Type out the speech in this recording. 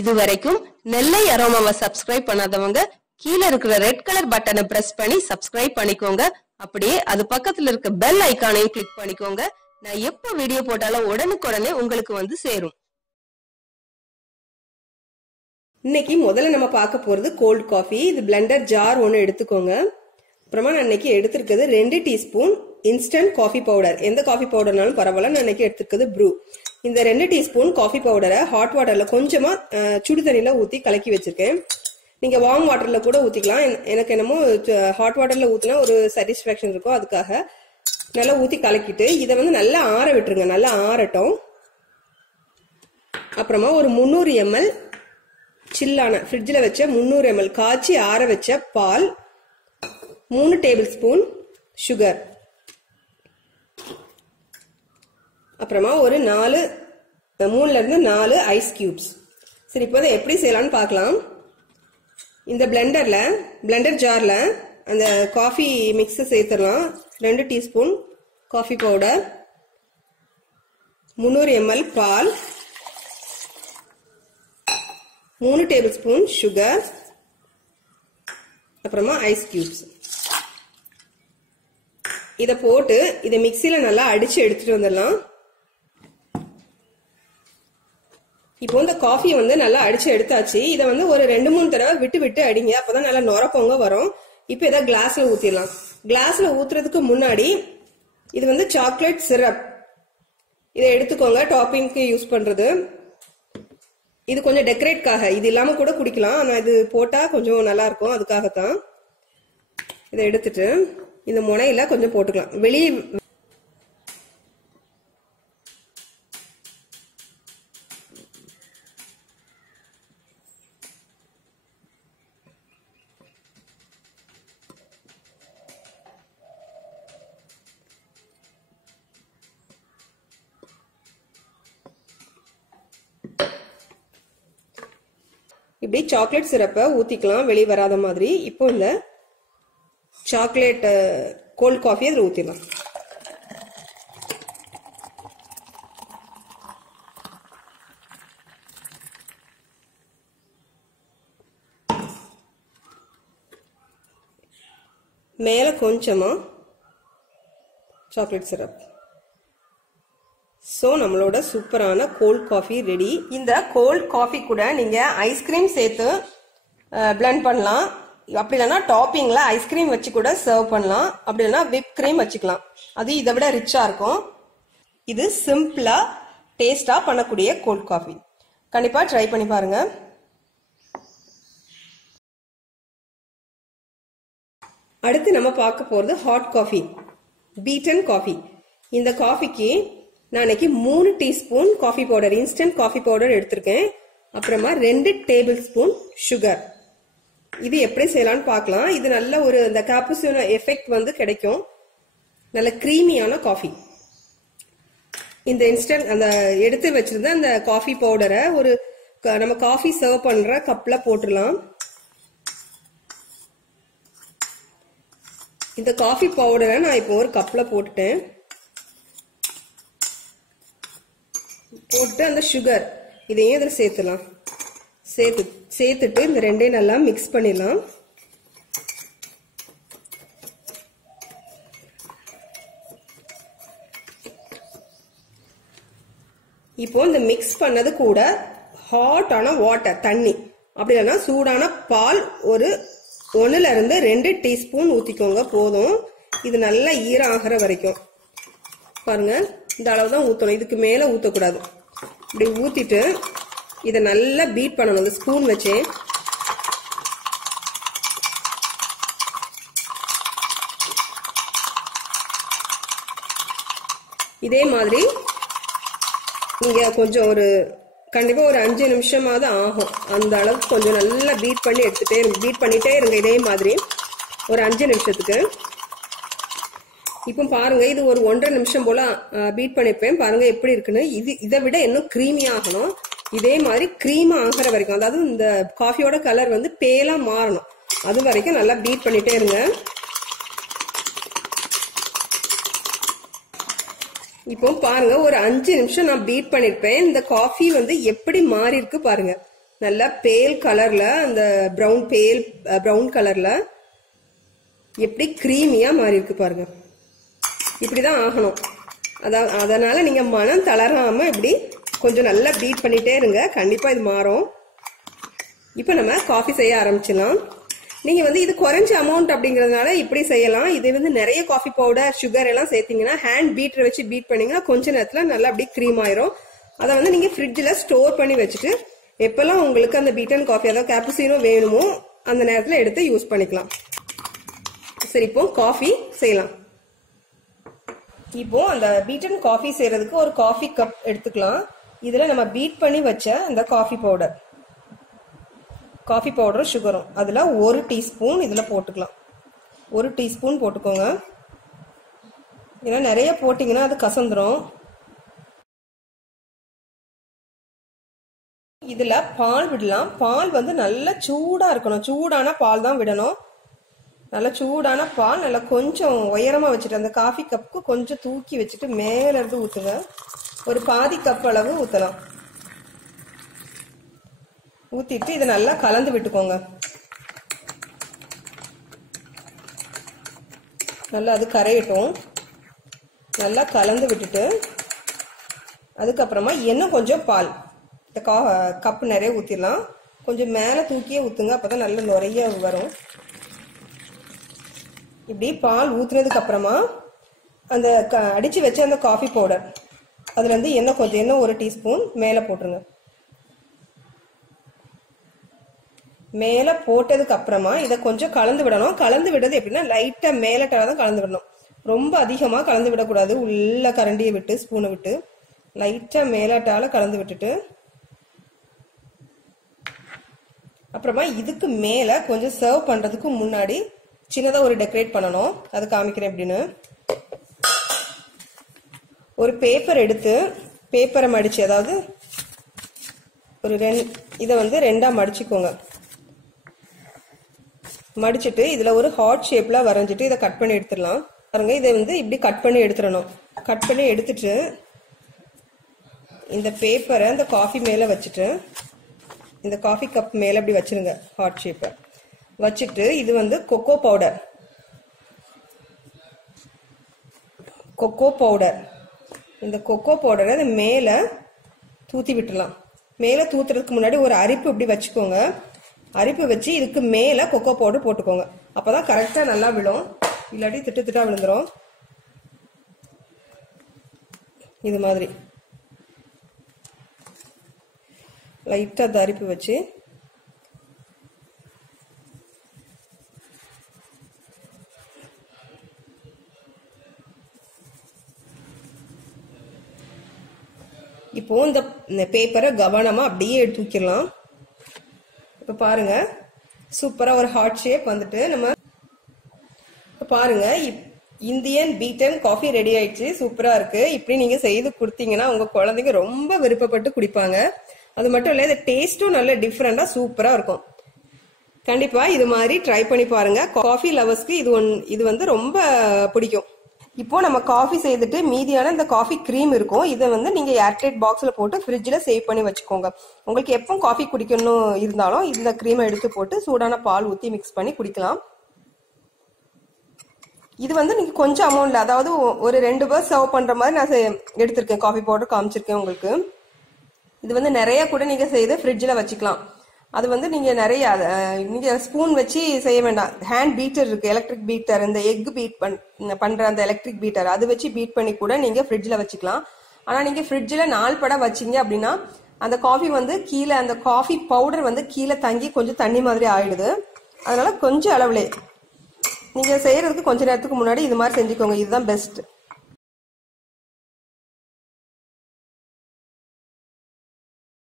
இதுவரைக்கும் நெல்லை அரோமாவை சப்ஸ்கிரைப் பண்ணாதவங்க கீழே இருக்கிற ரெட் கலர் பட்டனை பிரஸ் பண்ணி சப்ஸ்கிரைப் பண்ணிக்கோங்க. அப்படியே அது பக்கத்துல இருக்க பெல் ஐகானையும் கிளிக் பண்ணிக்கோங்க. நான் எப்ப வீடியோ போட்டாலும் உடனுக்குடனே உங்களுக்கு வந்து சேரும். இன்னைக்கு முதல்ல நம்ம பார்க்க போறது கோல்ட் காஃபி. இது பிளெண்டர் ஜார் ஒன்று எடுத்துக்கோங்க. அப்புறமா நான் இன்னைக்கு எடுத்திருக்கிறது 2 டீஸ்பூன் இன்ஸ்டன்ட் காஃபி பவுடர். எந்த காஃபி பவுடர்னாலும் பரவாயில்ல. நான் இன்னைக்கு எடுத்திருக்கிறது ப்ரூ. இந்த 2 டீஸ்பூன் காஃபி பவுடரை ஹாட் வாட்டர்ல கொஞ்சமா சுடு தண்ணியில ஊத்தி கலக்கி வச்சிருக்கேன். நீங்க வார்ம் வாட்டர்ல கூட ஊத்திக்கலாம். எனக்கு என்னமோ ஹாட் வாட்டர்ல ஊத்தினா ஒரு சாட்டிஸ்பாக்சன் இருக்கும். அதுக்காக நல்லா ஊத்தி கலக்கிட்டு இதை வந்து நல்லா ஆற விட்டுருங்க. நல்லா ஆறட்டும். அப்புறமா ஒரு 300 ml சில்லான ஃப்ரிட்ஜில் வச்ச 300 ml காய்ச்சி ஆற வச்ச பால், 3 டேபிள் ஸ்பூன் சுகர், அப்புறமா ஒரு 3ல இருந்து 4 ஐஸ் கியூப்ஸ். சரி, இப்போ எப்படி செய்யலாம்னு பார்க்கலாம். இந்த பிளெண்டர் ஜார்ல அந்த காஃபி மிக்ஸ் சேர்த்துடலாம். 2 டீஸ்பூன் காஃபி பவுடர், 300 ml பால், 3 டேபிள் ஸ்பூன் சுகர், அப்புறமா ஐஸ் கியூப்ஸ். இத போட்டு இதை மிக்சியில நல்லா அடிச்சு எடுத்துட்டு வந்துடலாம். இப்போ இந்த காஃபியை வந்து நல்லா அடிச்சு எடுத்தாச்சு. இதை வந்து ஒரு 2-3 தடவை விட்டு விட்டு அடிங்க. அப்பதான் நல்லா நொரப்பொங்க வரும். இப்போ இதை கிளாஸ்ல ஊத்திடலாம். கிளாஸ்ல ஊத்துறதுக்கு முன்னாடி இது வந்து சாக்லேட் சிரப். இதை எடுத்துக்கோங்க. டாப்பிங்க்கு யூஸ் பண்றது. இது கொஞ்சம் டெக்கரேட்காக. இது இல்லாம கூட குடிக்கலாம். ஆனா இது போட்டா கொஞ்சம் நல்லா இருக்கும். அதுக்காகத்தான். இதை எடுத்துட்டு இந்த முனையில கொஞ்சம் போட்டுக்கலாம். வெளியே இப்படி சாக்லேட் சிரப்பை ஊத்திக்கலாம் வெளியே வராத மாதிரி. இப்போ இந்த சாக்லேட் கோல்ட் காஃபி அதில் ஊத்திடலாம். மேல கொஞ்சமா சாக்லேட் சிரப். சோ நம்மளோட சூப்பரான கோல்ட் காஃபி ரெடி. இந்த கோல்ட் காஃபி கூட நீங்க ஐஸ்கிரீம் சேர்த்து பிளெண்ட் பண்ணலாம். அப்படி இல்லைன்னா டாப்பிங்ல ஐஸ்கிரீம் வச்சு கூட சர்வ் பண்ணலாம். அப்படி இல்லைன்னா விப் கிரீம் வச்சுக்கலாம். அது இதை விட ரிச்சா இருக்கும். இது சிம்பிளா டேஸ்டா பண்ணக்கூடிய கோல்ட் காஃபி. கண்டிப்பா ட்ரை பண்ணி பாருங்க. அடுத்து நம்ம பார்க்க போறது ஹாட் காஃபி, பீட்டன் காஃபி. இந்த காஃபிக்கு நான் இன்னைக்கு 3 teaspoon coffee powder, instant coffee powder எடுத்திருக்கேன். அப்புறமா 2 டேபிள் ஸ்பூன் சுகர். இது எப்படி செய்யலாம்னு பார்க்கலாம். இது நல்ல ஒரு இந்த காப்புச்சினோ எஃபெக்ட் வந்து கிடைக்கும். நல்ல கிரீமியான காஃபி. இந்த இன்ஸ்டன்ட் அந்த எடுத்து வச்சிருந்த அந்த காஃபி பவுடரை ஒரு நம்ம காஃபி சர்வ் பண்ற கப்ல போட்டுடலாம். இந்த காஃபி பவுடரை நான் இப்போ ஒரு கப்ல போட்டுட்டேன். போட்டு அந்த சுகர் இதையும் இதில் சேர்த்துலாம். சேர்த்துட்டு இந்த ரெண்டையும் நல்லா மிக்ஸ் பண்ணிடலாம். இப்போ இந்த மிக்ஸ் பண்ணது கூட ஹாட்டான வாட்டர், தண்ணி, அப்படி இல்லைன்னா சூடான பால் ஒரு 1ல இருந்து 2 டீஸ்பூன் ஊத்திக்கோங்க. போதும். இது நல்லா ஈரம் ஆகிற வரைக்கும் பாருங்க. இந்த அளவு தான் ஊற்றணும். இதுக்கு மேல ஊற்றக்கூடாது. இப்படி ஊத்திட்டு இதை நல்லா பீட் பண்ணணும் இந்த ஸ்பூன் வச்சு. இதே மாதிரி நீங்க கொஞ்சம் கண்டிப்பா ஒரு 5 நிமிஷமாவது ஆகும். அந்த அளவுக்கு கொஞ்சம் நல்லா பீட் பண்ணிட்டே இருங்க. இதே மாதிரி ஒரு 5 நிமிஷத்துக்கு. இப்போ பாருங்க, இது ஒரு 1.5 நிமிஷம் போல பீட் பண்ணிருப்பேன். பாருங்க எப்படி இருக்குன்னு. இதை விட இன்னும் கிரீமி ஆகணும். இதே மாதிரி கிரீமா ஆகிற வரைக்கும், அதாவது இந்த காஃபியோட கலர் வந்து பேலா மாறணும். அது வரைக்கும் நல்லா பீட் பண்ணிட்டே இருங்க. இப்போ பாருங்க, ஒரு 5 நிமிஷம் நான் பீட் பண்ணிருப்பேன். இந்த காஃபி வந்து எப்படி மாறி இருக்கு பாருங்க. நல்லா பேல் கலர்ல, அந்த ப்ரௌன் கலர்ல எப்படி கிரீமியா மாறி இருக்கு பாருங்க. இப்படிதான் ஆகணும். அதனால நீங்க மனம் தளராம இப்படி கொஞ்சம் நல்லா பீட் பண்ணிட்டே இருங்க, கண்டிப்பா இது மாறும். இப்ப நம்ம காஃபி செய்ய ஆரம்பிச்சிடலாம். நீங்க இது குறைஞ்ச அமௌண்ட் அப்படிங்கறதுனால இப்படி செய்யலாம். இது நிறைய காஃபி பவுடர், சுகர் எல்லாம் சேர்த்தீங்கன்னா ஹேண்ட் பீட்டர் வச்சு பீட் பண்ணீங்கன்னா கொஞ்ச நேரத்துல நல்லா அப்படி கிரீம் ஆயிரும். அதை நீங்க ஃப்ரிட்ஜ்ல ஸ்டோர் பண்ணி வச்சுட்டு எப்பெல்லாம் உங்களுக்கு அந்த பீட்டன் காஃபி, அதாவது கேப்புசினோ வேணுமோ அந்த நேரத்துல எடுத்து யூஸ் பண்ணிக்கலாம். சரி, இப்போ காஃபி செய்யலாம். இப்போ அந்த பீட்டன் காஃபி செய்யறதுக்கு ஒரு காஃபி கப் எடுத்துக்கலாம். இதுல நம்ம பீட் பண்ணி வச்ச அந்த காஃபி பவுடரும் சுகரும் அதுல 1 டீஸ்பூன் இதுல போட்டுக்கலாம். 1 டீஸ்பூன் போட்டுக்கோங்க. ஏன்னா நிறைய போட்டீங்கன்னா அது கசந்துரும். இதுல பால் விடலாம். பால் நல்லா சூடா இருக்கணும். சூடான பால் தான் விடணும். நல்லா சூடான பால் நல்லா கொஞ்சம் உயரமா வச்சுட்டு அந்த காஃபி கப்புக்கு கொஞ்சம் தூக்கி வச்சுட்டு மேல இருந்து ஊத்துங்க. ஒரு பாதி கப் அளவு ஊத்தலாம். ஊத்திட்டு இதை நல்லா கலந்து விட்டுக்கோங்க. நல்லா அது கரையட்டும். நல்லா கலந்து விட்டுட்டு அதுக்கப்புறமா இன்னும் கொஞ்சம் பால் இந்த கப் நிறைய ஊத்திடலாம். கொஞ்சம் மேல தூக்கியே ஊத்துங்க, அப்பதான் நல்ல நிறைய வரும். இப்படி பால் ஊத்துனதுக்கு அப்புறமா அந்த அடிச்சு வச்ச அந்த காஃபி பவுடர் அதுல இருந்து இன்னும் 1 டீஸ்பூன் மேல போட்டுருங்க. மேல போட்டதுக்கு அப்புறமா இதை கொஞ்சம் கலந்து விடணும். கலந்து விடுறது எப்படின்னா லைட்டா மேலட்டாதான் கலந்து விடணும். ரொம்ப அதிகமா கலந்து விடக்கூடாது. உள்ள கரண்டியை விட்டு ஸ்பூனை விட்டு லைட்டா மேலட்டால கலந்து விட்டுட்டு அப்புறமா இதுக்கு மேல கொஞ்சம் சர்வ் பண்றதுக்கு முன்னாடி சின்னதா ஒரு டெக்கரேட் பண்ணணும். அது காமிக்கிறேன் எப்படின்னு. ஒரு பேப்பர் எடுத்து பேப்பரை மடிச்சு, அதாவது ஒரு இதை 2ஆ மடிச்சுக்கோங்க. மடிச்சுட்டு இதுல ஒரு ஹார்ட் ஷேப்ல வரைஞ்சிட்டு இதை கட் பண்ணி எடுத்துடலாம். பாருங்க, இதை இப்படி கட் பண்ணி எடுத்துடணும். கட் பண்ணி எடுத்துட்டு இந்த பேப்பரை இந்த காஃபி மேல வச்சுட்டு இந்த காஃபி கப் மேல அப்படி வச்சிருங்க. ஹார்ட் ஷேப்பை வச்சுட்டு இது கொக்கோ பவுடர். இந்த கொக்கோ பவுடரை மேல தூத்தி விட்டுலாம். மேல தூத்துறதுக்கு முன்னாடி ஒரு அரிப்பு இப்படி வச்சுக்கோங்க. அரிப்பு வச்சு இதுக்கு மேல கொக்கோ பவுடர் போட்டுக்கோங்க. அப்பதான் கரெக்டா நல்லா விழும். இல்லாட்டி திட்டா விழுந்துரும். இது மாதிரி லைட்டா அரிப்பு வச்சு இப்போ இந்த பேப்பரை கவனமா அப்படியே எடுத்து வைக்கலாம். இப்ப பாருங்க, சூப்பரா ஒரு ஹார்ட் ஷேப் வந்துட்டு நம்ம பாருங்க. இந்தியன் பீட்டன் காஃபி ரெடி ஆயிடுச்சு. சூப்பரா இருக்கு. இப்படி நீங்க செய்து கொடுத்தீங்கன்னா உங்க குழந்தைங்க ரொம்ப விருப்பப்பட்டு குடிப்பாங்க. அது மட்டும் இல்ல, இந்த டேஸ்டும் நல்ல டிஃபரெண்டா சூப்பரா இருக்கும். கண்டிப்பா இது மாதிரி ட்ரை பண்ணி பாருங்க. காஃபி லவர்ஸ்க்கு இது ரொம்ப பிடிக்கும். இப்போ நம்ம காஃபி செய்துட்டு மீதியான இந்த காஃபி கிரீம் இருக்கும். இதை நீங்க ஏர்டைட் பாக்ஸ்ல போட்டு ஃப்ரிட்ஜ்ல சேவ் பண்ணி வச்சுக்கோங்க. உங்களுக்கு எப்போ காஃபி குடிக்கணும் இருந்தாலும் இந்த கிரீமை எடுத்து போட்டு சூடான பால் ஊத்தி மிக்ஸ் பண்ணி குடிக்கலாம். இது நீங்க கொஞ்சம் அமௌண்ட்ல, அதாவது ஒரு 2 பேர் சர்வ் பண்ற மாதிரி நான் எடுத்திருக்கேன். காஃபி பவுடர் காமிச்சிருக்கேன் உங்களுக்கு. இது நிறைய கூட நீங்க செய்து ஃப்ரிட்ஜ்ல வச்சுக்கலாம். அது நீங்க ஸ்பூன் வச்சு செய்ய வேண்டாம். ஹேண்ட் பீட்டர் இருக்கு, எலக்ட்ரிக் பீட்டர், இந்த எக் பீட் பண்ற அந்த எலக்ட்ரிக் பீட்டர், அது வச்சு பீட் பண்ணி கூட நீங்க ஃப்ரிட்ஜ்ல வச்சுக்கலாம். ஆனா நீங்க ஃப்ரிட்ஜ்ல 4 பட வச்சீங்க அப்படின்னா அந்த காஃபி கீழே, அந்த காஃபி பவுடர் கீழே தங்கி கொஞ்சம் தண்ணி மாதிரி ஆயிடுது. அதனால கொஞ்சம் அளவுலே நீங்க செய்யறதுக்கு கொஞ்ச நேரத்துக்கு முன்னாடி இது மாதிரி செஞ்சுக்கோங்க. இதுதான் பெஸ்ட்.